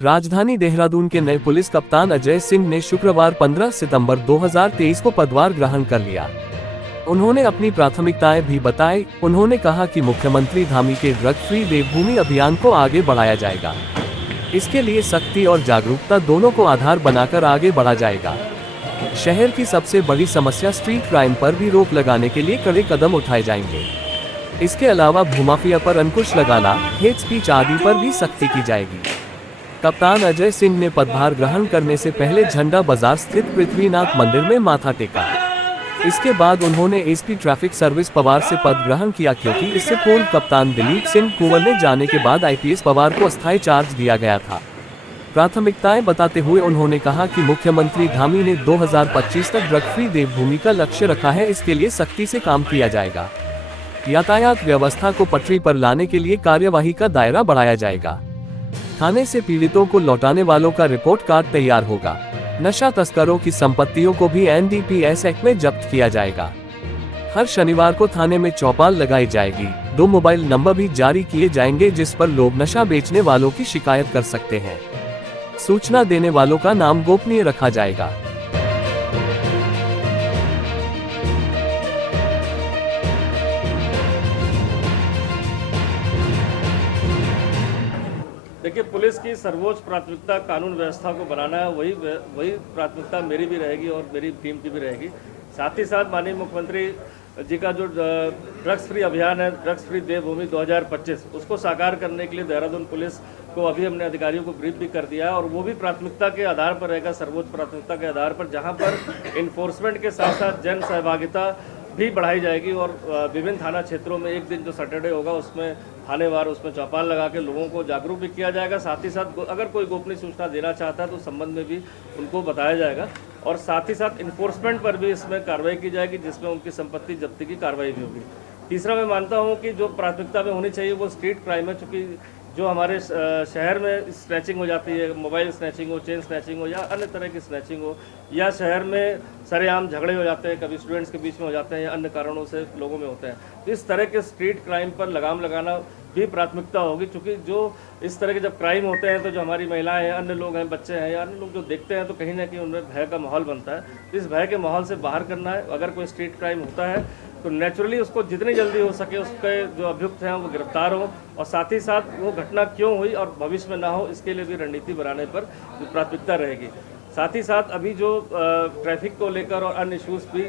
राजधानी देहरादून के नए पुलिस कप्तान अजय सिंह ने शुक्रवार 15 सितंबर 2023 को पदभार ग्रहण कर लिया। उन्होंने अपनी प्राथमिकताएं भी बताई। उन्होंने कहा कि मुख्यमंत्री धामी के ड्रग फ्री देवभूमि अभियान को आगे बढ़ाया जाएगा। इसके लिए सख्ती और जागरूकता दोनों को आधार बनाकर आगे बढ़ा जाएगा। शहर की सबसे बड़ी समस्या स्ट्रीट क्राइम पर भी रोक लगाने के लिए कड़े कदम उठाए जाएंगे। इसके अलावा भूमाफिया पर अंकुश लगाना, हेट स्पीच आदि पर भी सख्ती की जाएगी। कप्तान अजय सिंह ने पदभार ग्रहण करने से पहले झंडा बाजार स्थित पृथ्वीनाथ मंदिर में माथा टेका। इसके बाद उन्होंने एसपी ट्रैफिक सर्विस पवार से पद ग्रहण किया, क्योंकि इससे पूर्व कप्तान दिलीप सिंह कुंवर ने जाने के बाद आईपीएस पवार को अस्थायी चार्ज दिया गया था। प्राथमिकताएं बताते हुए उन्होंने कहा कि मुख्यमंत्री धामी ने 2025 तक ड्रग फ्री देवभूमि का लक्ष्य रखा है। इसके लिए सख्ती से काम किया जाएगा। यातायात व्यवस्था को पटरी पर लाने के लिए कार्यवाही का दायरा बढ़ाया जाएगा। थाने से पीड़ितों को लौटाने वालों का रिपोर्ट कार्ड तैयार होगा। नशा तस्करों की संपत्तियों को भी एनडीपीएस एक्ट में जब्त किया जाएगा। हर शनिवार को थाने में चौपाल लगाई जाएगी। 2 मोबाइल नंबर भी जारी किए जाएंगे, जिस पर लोग नशा बेचने वालों की शिकायत कर सकते हैं। सूचना देने वालों का नाम गोपनीय रखा जाएगा। देखिए, पुलिस की सर्वोच्च प्राथमिकता कानून व्यवस्था को बनाना है। वही प्राथमिकता मेरी भी रहेगी और मेरी टीम की भी रहेगी। साथ ही साथ माननीय मुख्यमंत्री जी का जो ड्रग्स फ्री अभियान है, ड्रग्स फ्री देवभूमि 2025, उसको साकार करने के लिए देहरादून पुलिस को अभी हमने अधिकारियों को ब्रीफ भी कर दिया है। और वो भी प्राथमिकता के आधार पर रहेगा, सर्वोच्च प्राथमिकता के आधार पर, जहाँ पर इन्फोर्समेंट के साथ साथ जन सहभागिता भी बढ़ाई जाएगी। और विभिन्न थाना क्षेत्रों में एक दिन जो सैटरडे होगा, उसमें थानेवार उसमें चौपाल लगा के लोगों को जागरूक भी किया जाएगा। साथ ही साथ अगर कोई गोपनीय सूचना देना चाहता है तो उस संबंध में भी उनको बताया जाएगा। और साथ ही साथ इन्फोर्समेंट पर भी इसमें कार्रवाई की जाएगी, जिसमें उनकी संपत्ति जब्ती की कार्रवाई भी होगी। तीसरा, मैं मानता हूँ कि जो प्राथमिकता में होनी चाहिए वो स्ट्रीट क्राइम है, चूँकि जो हमारे शहर में स्नैचिंग हो जाती है, मोबाइल स्नैचिंग हो, चेन स्नैचिंग हो या अन्य तरह की स्नैचिंग हो, या शहर में सरेआम झगड़े हो जाते हैं, कभी स्टूडेंट्स के बीच में हो जाते हैं या अन्य कारणों से लोगों में होते हैं, तो इस तरह के स्ट्रीट क्राइम पर लगाम लगाना भी प्राथमिकता होगी। क्योंकि जो इस तरह के जब क्राइम होते हैं तो जो हमारी महिलाएं हैं, अन्य लोग हैं, बच्चे हैं या अन्य लोग जो देखते हैं, तो कहीं ना कहीं उनमें भय का माहौल बनता है। इस भय के माहौल से बाहर करना है। अगर कोई स्ट्रीट क्राइम होता है तो नेचुरली उसको जितनी जल्दी हो सके उसके जो अभियुक्त हैं वो गिरफ्तार हो, और साथ ही साथ वो घटना क्यों हुई और भविष्य में ना हो, इसके लिए भी रणनीति बनाने पर प्राथमिकता रहेगी। साथ ही साथ अभी जो ट्रैफिक को लेकर और अन्य इश्यूज भी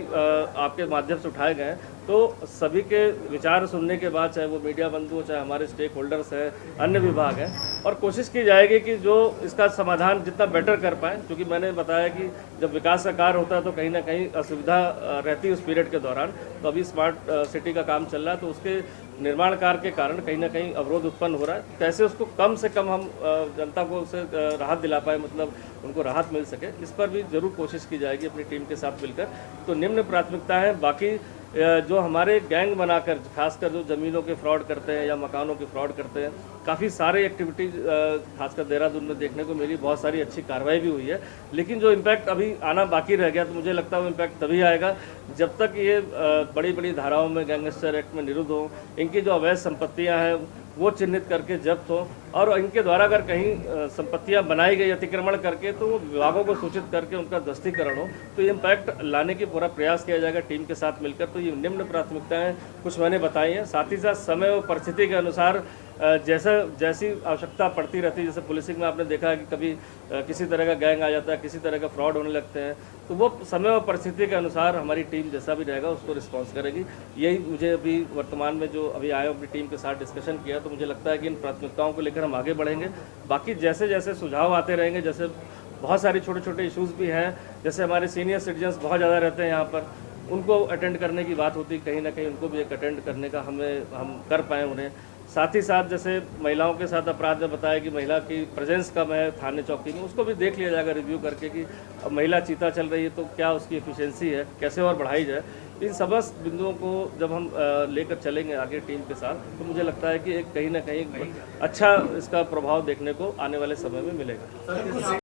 आपके माध्यम से उठाए गए हैं, तो सभी के विचार सुनने के बाद, चाहे वो मीडिया बंधु हो, चाहे हमारे स्टेक होल्डर्स हैं, अन्य विभाग हैं, और कोशिश की जाएगी कि जो इसका समाधान जितना बेटर कर पाएँ। क्योंकि मैंने बताया कि जब विकास का कार्य होता है तो कहीं ना कहीं असुविधा रहती है उस पीरियड के दौरान। तो अभी स्मार्ट सिटी का काम चल रहा है, तो उसके निर्माण कार्य के कारण कहीं ना कहीं अवरोध उत्पन्न हो रहा है। कैसे उसको कम से कम हम जनता को उससे राहत दिला पाए, मतलब उनको राहत मिल सके, इस पर भी जरूर कोशिश की जाएगी अपनी टीम के साथ मिलकर। तो निम्न प्राथमिकता है। बाकी जो हमारे गैंग बनाकर, खासकर जो ज़मीनों के फ्रॉड करते हैं या मकानों के फ्रॉड करते हैं, काफ़ी सारे एक्टिविटीज़ खासकर देहरादून में देखने को मिली। बहुत सारी अच्छी कार्रवाई भी हुई है, लेकिन जो इम्पैक्ट अभी आना बाकी रह गया, तो मुझे लगता है वो इम्पैक्ट तभी आएगा जब तक ये बड़ी बड़ी धाराओं में, गैंगस्टर एक्ट में निरुद्ध हो, इनकी जो अवैध संपत्तियाँ हैं वो चिन्हित करके जब्त हो, और इनके द्वारा अगर कहीं संपत्तियां बनाई गई अतिक्रमण करके, तो वो विभागों को सूचित करके उनका ध्वस्तीकरण हो। तो ये इम्पैक्ट लाने की पूरा प्रयास किया जाएगा टीम के साथ मिलकर। तो ये निम्न प्राथमिकताएं कुछ मैंने बताई हैं। साथ ही साथ समय और परिस्थिति के अनुसार जैसी आवश्यकता पड़ती रहती है, जैसे पुलिसिंग में आपने देखा है कि कभी किसी तरह का गैंग आ जाता है, किसी तरह का फ्रॉड होने लगते हैं, तो वो समय और परिस्थिति के अनुसार हमारी टीम जैसा भी रहेगा उसको रिस्पॉन्स करेगी। यही मुझे अभी वर्तमान में जो अभी आए अपनी टीम के साथ डिस्कशन किया, तो मुझे लगता है कि इन प्राथमिकताओं को लेकर हम आगे बढ़ेंगे। बाकी जैसे जैसे सुझाव आते रहेंगे, जैसे बहुत सारी छोटे छोटे इशूज़ भी हैं, जैसे हमारे सीनियर सिटीजन्स बहुत ज़्यादा रहते हैं यहाँ पर, उनको अटेंड करने की बात होती, कहीं ना कहीं उनको भी एक अटेंड करने का हम कर पाएँ उन्हें। साथ ही साथ जैसे महिलाओं के साथ अपराध में बताया कि महिला की प्रेजेंस कम है थाने चौकी में, उसको भी देख लिया जाएगा रिव्यू करके कि महिला चीता चल रही है तो क्या उसकी एफिशिएंसी है, कैसे और बढ़ाई जाए। इन समस्त बिंदुओं को जब हम लेकर चलेंगे आगे टीम के साथ, तो मुझे लगता है कि एक कहीं ना कहीं अच्छा इसका प्रभाव देखने को आने वाले समय में मिलेगा।